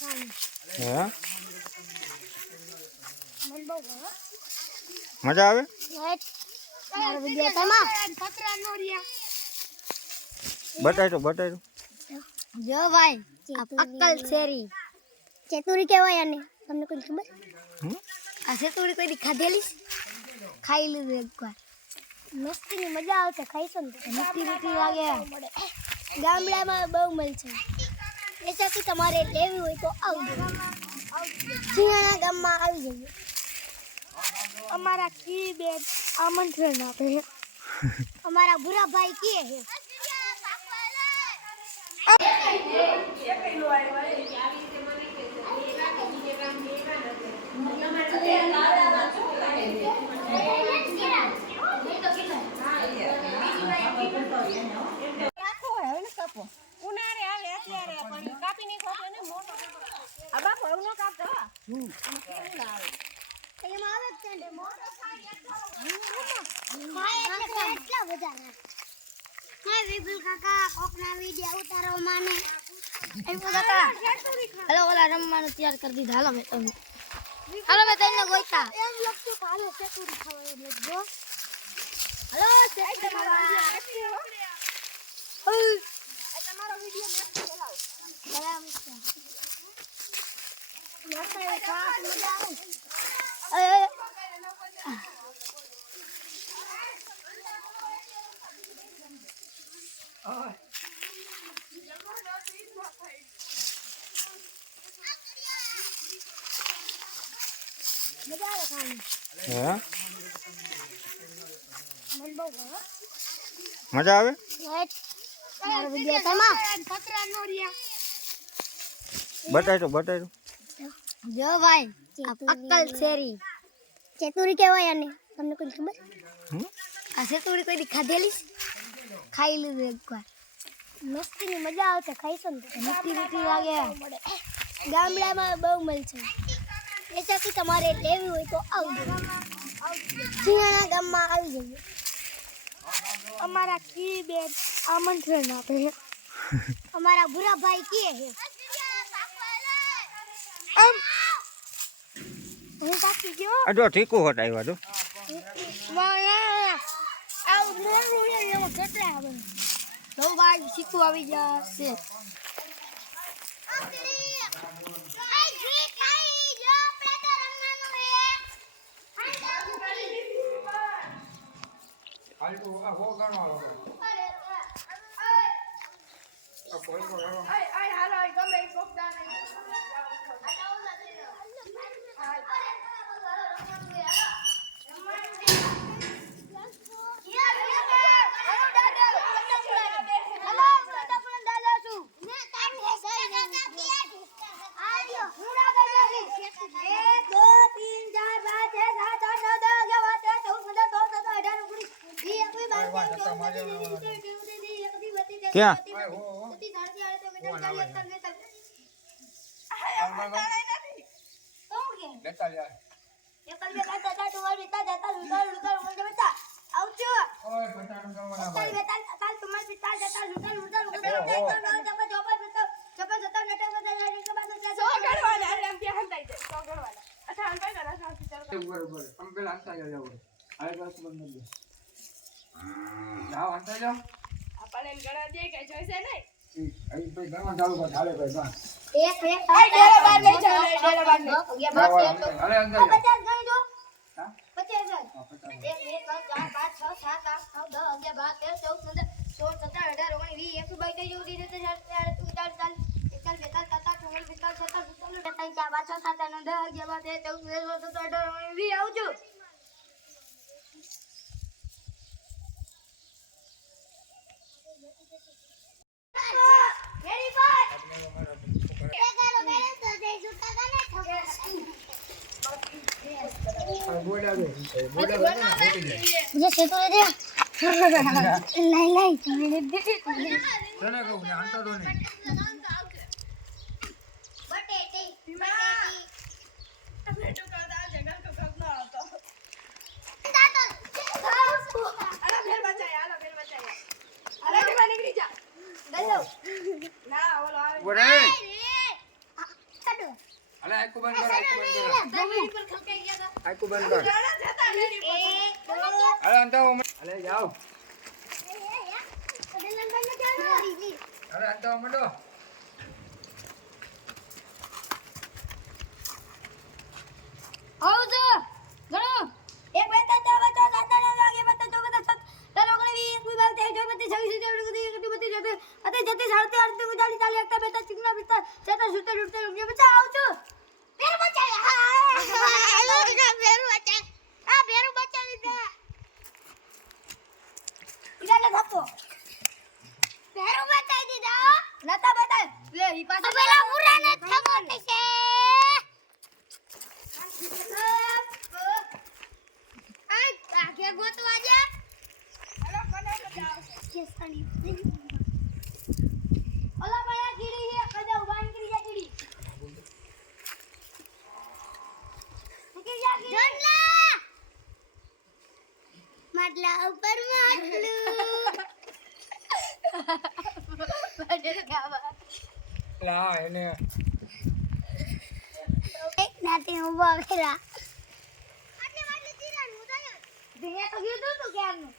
હે મજા આવે બતાવી જો ભાઈ અક્કલ શેરી ચેતુરી કહેવાય આને તમને કોઈ ખબર આ ચેતુરી કોઈ દી ખાધેલી ખાઈ લીધું એકવાર મસ્તીની મજા આવશે ખાઈશું ને મીઠી મીઠી લાગે ગામડામાં બહુ મળશે એસાથી તમારે લેવી હોય તો આવજો સિંહાણા ગામમાં આવી જજો અમારા કી બેન આમંત્રણ આપે અમારા ભૂરા ભાઈ કી છે हेलो वाला रमवानो तैयार कर दी हालो मैं तने हालो मैं तने गोइता एम लगतो हालो चेतुरी खावा एम लगतो हेलो चेतुरी खावा आ તમારો વિડિયો મેં ચલાવ બરાબર છે મસ્ત ખાવા મજા આવે મજા આવે બતાવી જો ભાઈ અક્કલ શેરી ચેતુરી કહેવાય આને તમને કોઈ ખબર આ ચેતુરી કોઈ દી ખાધેલી ખાઈ લીધું એકવાર મસ્તીની મજા આવશે ખાઈશું ને મીઠી મીઠી લાગે ગામડામાં બહુ મળશે એસાથી તમારે લેવી હોય તો આવજો સિંહાણા ગામમાં આવી જજો અમારા કી બેન આમંત્રણ આપે અમારા ભૂરા ભાઈ કી છે હું કાકી ગયો અડો ઠીકુ હટાવ્યા તો આ મોરું એવો કેટલા આવે તો ભાઈ શીખવું આવી જશે क्या ये से तो दे लाई मैंने दे તને કહું ને આંટા દો ને बटेटी टमेटो का दाल जगह को करना आता अरे फिर बचाया अरे निकली जा गलो ना वो બોરે અલે આખું બંધ કર, આખું બંધ કર. જમીન પર ખલકાઈ ગયા હતા. આખું બંધ કર. ઘણા જતા રેડી પર. અલે અંતાવો અલે જાઓ. અરે અંતાવો મંડો. આવો જો ગણો એક બે ત્રણ ચાર પાંચ છ સાત આઠ નવ દસ અગિયાર બાર તેર ચૌદ પંદર સોળ સત્તર અઢાર ઓગણીસ વીસ એકવીસ બાવીસ ત્રેવીસ ચોવીસ પચીસ છવ્વીસ સત્યાવીસ અઠ્યાવીસ ઓગણત્રીસ ત્રીસ બત્રીસ તેત્રીસ ચોત્રીસ ચાલીસ એકતાલીસ બેતાલીસ ચુમ્માલીસ પિસ્તાલીસ છેતાલીસ સુડતાલીસ અડતાલીસ ઓગણપચાસ આવું છું બેર બચાય હેલો બેર બચાય આ બેર બચાવી દે ઈરાને થપ્પો બેર બચાવી દીધા નતા બતાય લે ઈ પાસે પેલા મુરાને થપ્પો થશે આગે ગોતવા જા હેલો કોને બતાવો ઓલા ભાઈ કીડી હે કદા ઉભા નીકળી જા કીડી નીકળી જા કીડી જંગલા માટલા ઉપર માટલું બડે ગાવા લા એને એક નાતી ઉભા કરા આટલે માટલે તીરાન ઉડાયો ધીરે તો કીધું તું ક્યારનું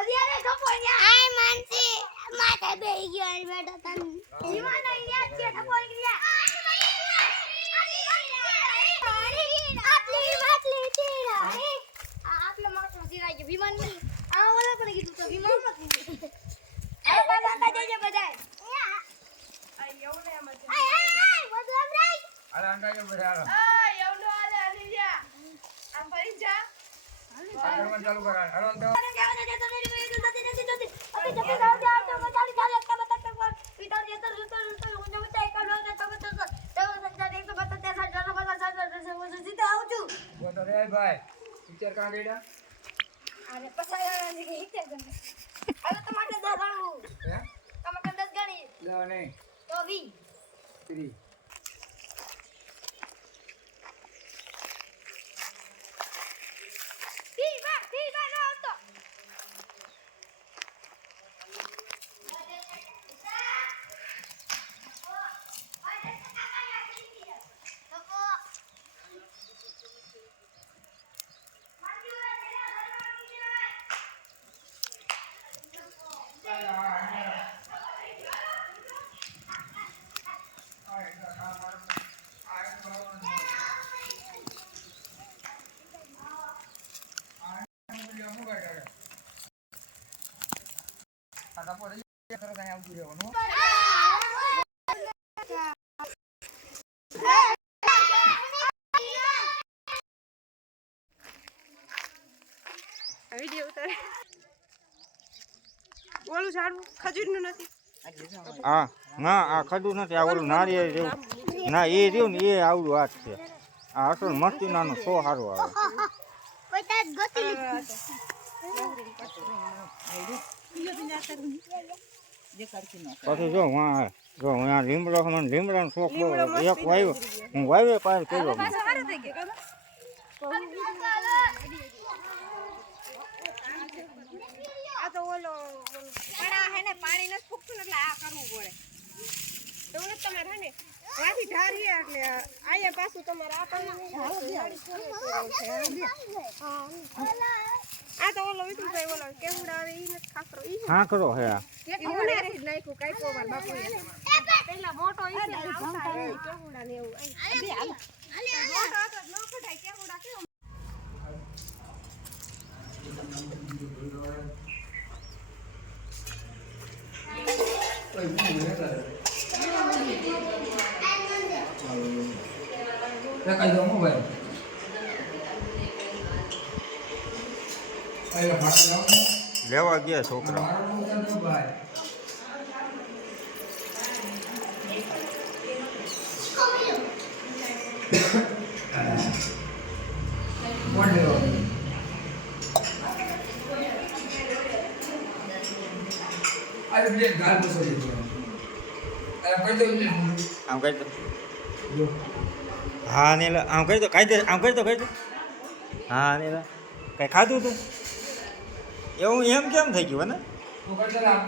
અધિયારે ધપોણ્યા આય માનસી માથે બેહી ગયો અને બેઠો તન જીવાના અહીંયા છે ધપોણ ગયા આટલી માટલી તીરા આટલે માટલો તીરા કે વિમાન ની આ ઓલા પણ કીધું તો વિમાન નથી આ બાબા જજે બધાય આ એવું ને એમ જ આય બધું આમ રાઈ અલે અંતાજો બધા હાલો. એવું નો આલે આલી જા આમ ફરી જા આગળમાં ચાલુ કર હાલો અંતાવો. બોલો રે ભાઈ ટીચર કાં ગઈડા હે લો નહીં ત્રી આ તપો રહી તરત અહીંયા આવતું રહેવાનું વિડિયો ઉતારે ઓલું ઝાડવું ખજૂરનું નથી આ ના આ ખડું નથી આ ઓલું નારિયેળ જેવું ના એ રહ્યું ને એ આવડું હાથ છે આ અસલ મસ્તી નાનો સો સારું આવે પછી જો અહીંયા લીમડો મને લીમડાનો શોખ બહુ એક વાવ્યો હું વાવ્યો પાર કર્યો સારું થઈ ગયું આ તો ઓલો પણ આ હે ને પાણી નથી ફૂકતું ને એટલે આ કરવું પડે એવું નથી તમારે હે ને વાથી ઢારીએ એટલે આયા પાછું તમારે આ પાણી આ તો ઓલો વિઠુભાઈ ઓલો કેવડા આવે ઈ નથી ખાખરો ઈ હા કરો હે આ એવું ને જ નાખ્યું કાઈકો માર બાપુએ પેલા મોટો ઈ છે કેવડા ને એવું મોટો હતો ન કઢાય કેવડા કેવું કઈ દો મોબાઈલ આયા ભાગ લાવ લેવા ગયા છોકરા મારો મોબાઈલ ભાઈ કોણ લેવો અરે બે ગાલ બસોડી દો અરે કઈ તો આમ કહી દો હા નીલા આમ કહી દો આમ કહી દો હા નીલા કઈ ખાધું તું એવું એમ કેમ થઈ ગયું ને તો કઈ ચલા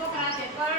છોકરા